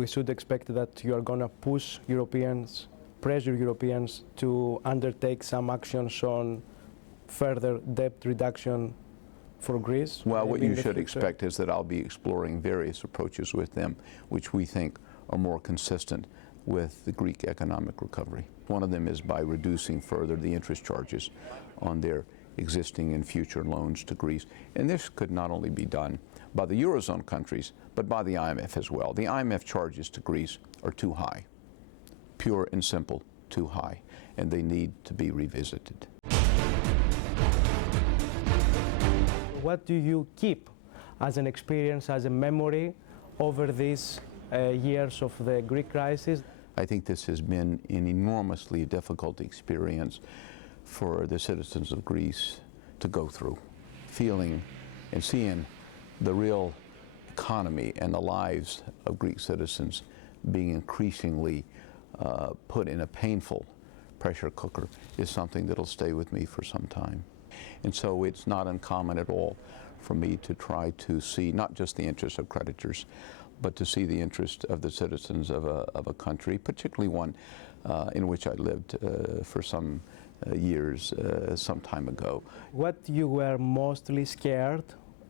we should expect that you are going to push Europeans, pressure Europeans to undertake some actions on further debt reduction for Greece? Well, what you should expect is that I'll be exploring various approaches with them, which we think are more consistent with the Greek economic recovery. One of them is by reducing further the interest charges on their existing and future loans to Greece. And this could not only be done by the Eurozone countries, but by the IMF as well. The IMF charges to Greece are too high, pure and simple, too high, and they need to be revisited. What do you keep as an experience, as a memory over these years of the Greek crisis? I think this has been an enormously difficult experience for the citizens of Greece to go through, feeling and seeing the real economy and the lives of Greek citizens being increasingly put in a painful pressure cooker is something that'll stay with me for some time. And so it's not uncommon at all for me to try to see not just the interests of creditors, but to see the interest of the citizens of a country, particularly one in which I lived for some years some time ago. What you were mostly scared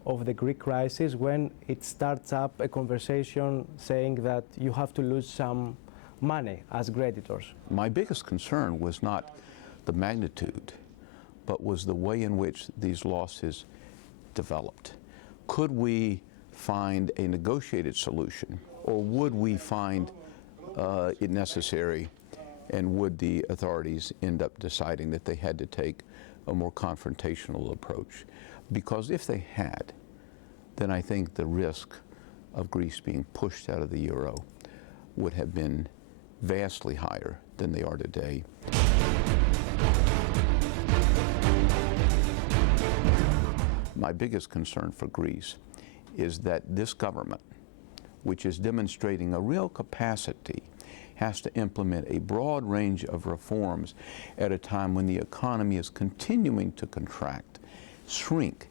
of the Greek crisis when it starts up a conversation saying that you have to lose some money as creditors? My biggest concern was not the magnitude, but was the way in which these losses developed. Could we find a negotiated solution, or would we find it necessary, and would the authorities end up deciding that they had to take a more confrontational approach? Because if they had, then I think the risk of Greece being pushed out of the euro would have been vastly higher than they are today. My biggest concern for Greece is that this government, which is demonstrating a real capacity, has to implement a broad range of reforms at a time when the economy is continuing to contract, shrink.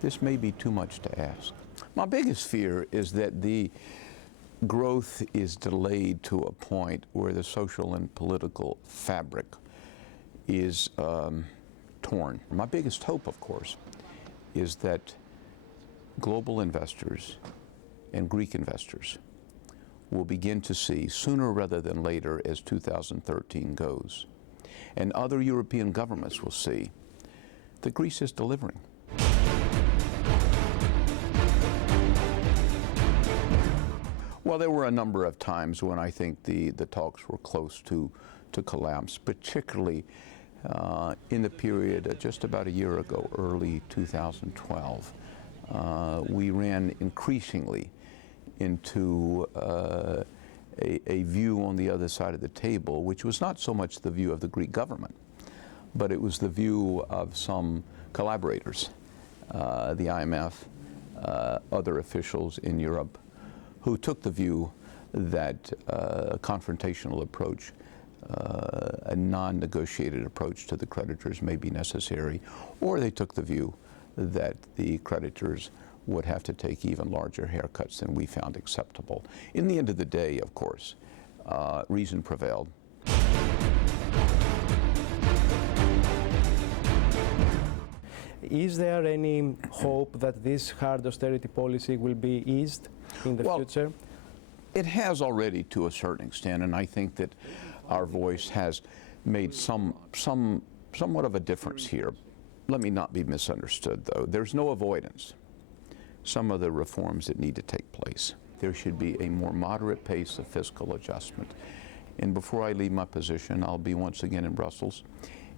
This may be too much to ask. My biggest fear is that the growth is delayed to a point where the social and political fabric is torn. My biggest hope, of course, is that global investors and Greek investors will begin to see sooner rather than later as 2013 goes, and other European governments will see that Greece is delivering. Well, there were a number of times when I think the talks were close to collapse, particularly in the period just about a year ago, early 2012. We ran increasingly into a view on the other side of the table, which was not so much the view of the Greek government, but it was the view of some collaborators, the IMF, other officials in Europe, who took the view that a confrontational approach, a non-negotiated approach to the creditors may be necessary, or they took the view that the creditors would have to take even larger haircuts than we found acceptable. In the end of the day, of course, reason prevailed. Is there any hope that this hard austerity policy will be eased in the future? It has already to a certain extent, and I think that our voice has made somewhat of a difference here. Let me not be misunderstood, though. There's no avoidance some of the reforms that need to take place. There should be a more moderate pace of fiscal adjustment. And before I leave my position, I'll be once again in Brussels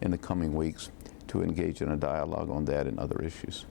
in the coming weeks to engage in a dialogue on that and other issues.